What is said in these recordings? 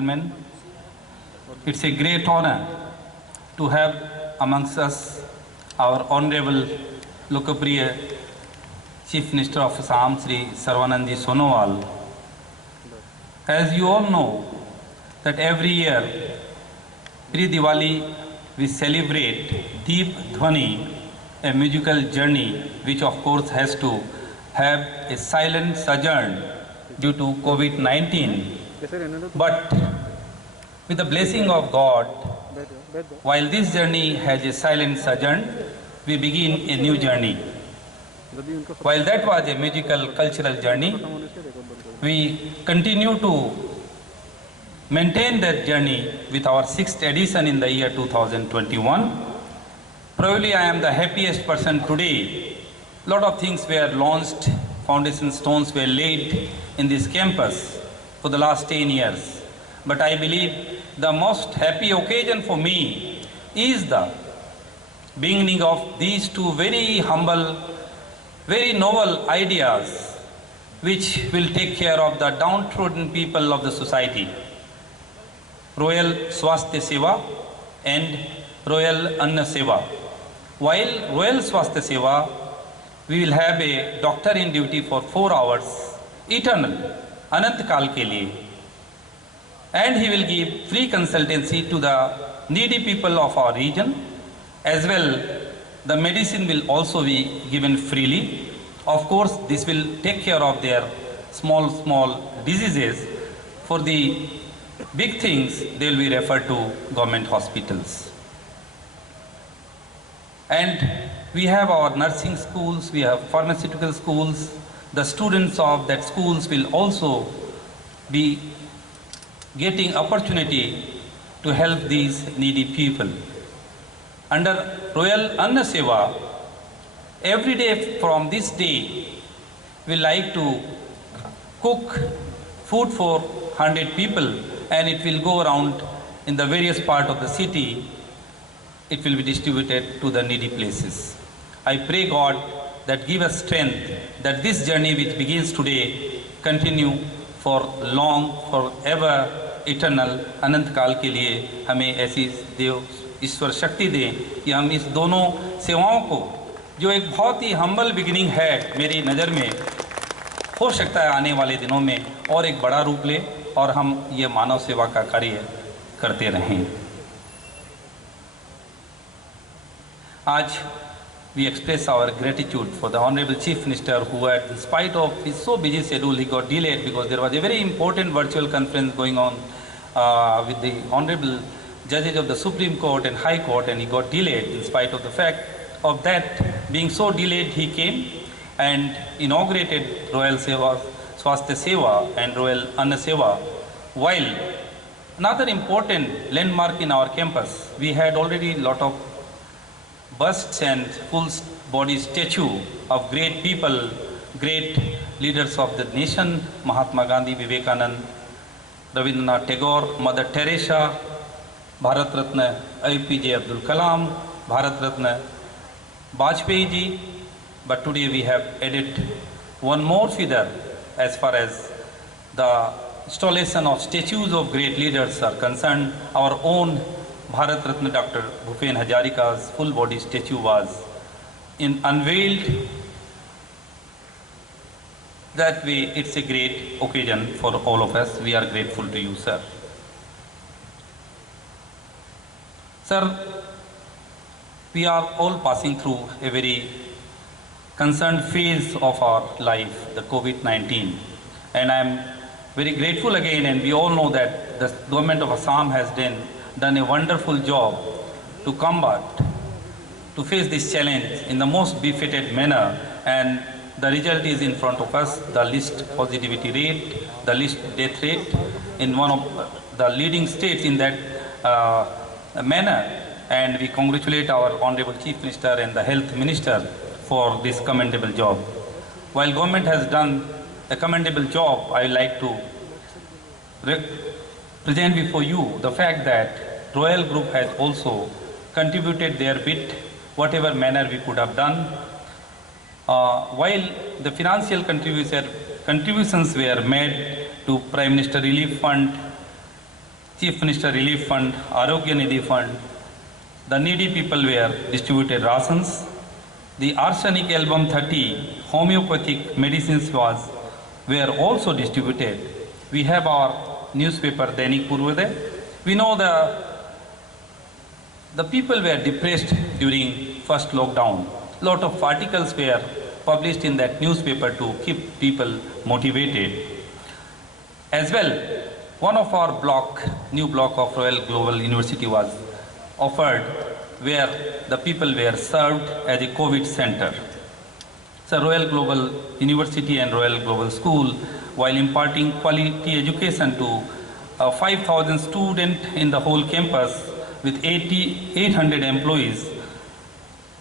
gentlemen, it's a great honor to have amongst us our Honorable Lokapriya Chief Minister of Assam, Sri Sarvanandji Sonowal. As you all know, that every year, pre-Diwali, we celebrate Deep Dhwani, a musical journey which of course has to have a silent sojourn due to COVID-19. But with the blessing of God, while this journey has a silent sojourn, we begin a new journey. While that was a musical cultural journey, we continue to maintain that journey with our 6th edition in the year 2021. Probably I am the happiest person today. A lot of things were launched, foundation stones were laid in this campus for the last 10 years. But I believe the most happy occasion for me is the beginning of these two very humble, very noble ideas which will take care of the downtrodden people of the society. Royal Swasthya Seva and Royal Anna Seva. While Royal Swasthya Seva, we will have a doctor in duty for 4 hours, eternal, Anant Kal ke liye. And he will give free consultancy to the needy people of our region. As well, the medicine will also be given freely. Of course, this will take care of their small diseases. For the big things, they will be referred to government hospitals. And we have our nursing schools, we have pharmaceutical schools. The students of that schools will also be getting opportunity to help these needy people. Under Royal Anna Seva, every day from this day, we like to cook food for 100 people, and it will go around in the various parts of the city. It will be distributed to the needy places. I pray God that give us strength, that this journey which begins today continue for long, forever, eternal, अनंत काल के लिए हमें ऐसी देव ईश्वर शक्ति दें कि हम इस दोनों सेवाओं को, जो एक बहुत ही हम्बल बिगिनिंग है मेरी नज़र में, हो सकता है आने वाले दिनों में और एक बड़ा रूप ले और हम ये मानव सेवा का कार्य करते रहें। आज we express our gratitude for the Honorable Chief Minister who had, in spite of his so busy schedule, he got delayed because there was a very important virtual conference going on with the Honorable Judges of the Supreme Court and High Court, and he got delayed. In spite of the fact of that being so delayed, he came and inaugurated Royal Swasthya Seva and Royal Anna Seva. While another important landmark in our campus, we had already a lot of busts and full body statue of great people, great leaders of the nation, Mahatma Gandhi, Vivekanand, Rabindranath Tagore, Mother Teresa, Bharat Ratna APJ Abdul Kalam, Bharat Ratna Vajpayee ji. But today we have added one more feather as far as the installation of statues of great leaders are concerned. Our own Bharat Ratna Dr. Bhupen Hazarika's full body statue was unveiled. That way, it's a great occasion for all of us. We are grateful to you, sir. Sir, we are all passing through a very concerned phase of our life, the COVID-19. And I am very grateful again, and we all know that the government of Assam has done a wonderful job to combat, to face this challenge in the most befitted manner, and the result is in front of us, the least positivity rate, the least death rate in one of the leading states in that manner, and we congratulate our Honorable Chief Minister and the Health Minister for this commendable job. While government has done a commendable job, I would like to present before you the fact that Royal Group has also contributed their bit, whatever manner we could have done. While the financial contributions were made to Prime Minister Relief Fund, Chief Minister Relief Fund, Arogya Nidhi Fund. The needy people were distributed rations. The arsenic album 30 homeopathic medicines were also distributed. We have our newspaper Dainik Purvodaya. We know the people were depressed during first lockdown. Lot of articles were published in that newspaper to keep people motivated. As well, one of our new block of Royal Global University was offered where the people were served as a COVID center. So Royal Global University and Royal Global School, while imparting quality education to 5,000 students in the whole campus with 800 employees,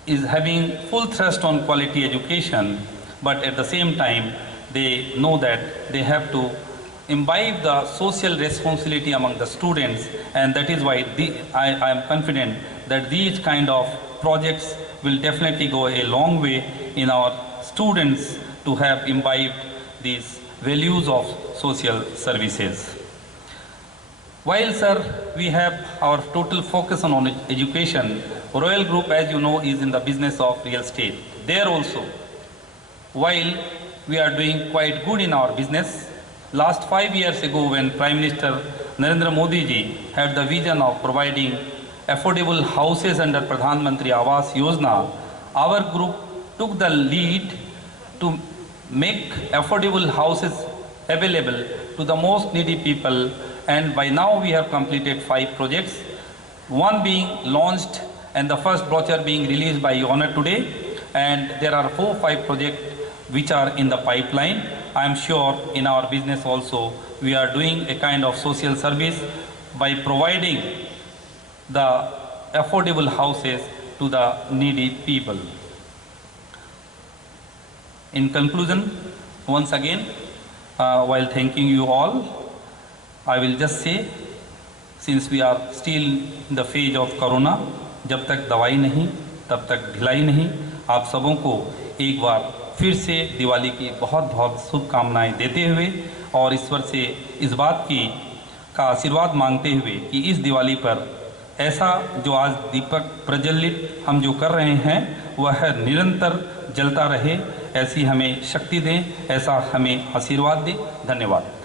is having full thrust on quality education, but at the same time they know that they have to imbibe the social responsibility among the students, and that is why I am confident that these kind of projects will definitely go a long way in our students to have imbibed these values of social services. While, sir, we have our total focus on education, Royal Group, as you know, is in the business of real estate. There also, while we are doing quite good in our business, last 5 years ago when Prime Minister Narendra Modi ji had the vision of providing affordable houses under Pradhan Mantri Awas Yojana, our group took the lead to make affordable houses available to the most needy people, and by now we have completed 5 projects, one being launched and the first brochure being released by Your Honor today, and there are 4-5 projects which are in the pipeline. I am sure in our business also we are doing a kind of social service by providing the affordable houses to the needy people. In conclusion, once again, while thanking you all, I will just say, since we are still in the phase of Corona, जब तक दवाई नहीं तब तक ढिलाई नहीं, आप सबों को एक बार फिर से दिवाली की बहुत बहुत शुभकामनाएं देते हुए और ईश्वर से इस बात का आशीर्वाद मांगते हुए कि इस दिवाली पर ऐसा जो आज दीपक प्रज्वलित हम जो कर रहे हैं वह निरंतर जलता रहे, ऐसी हमें शक्ति दें, ऐसा हमें आशीर्वाद दें। धन्यवाद।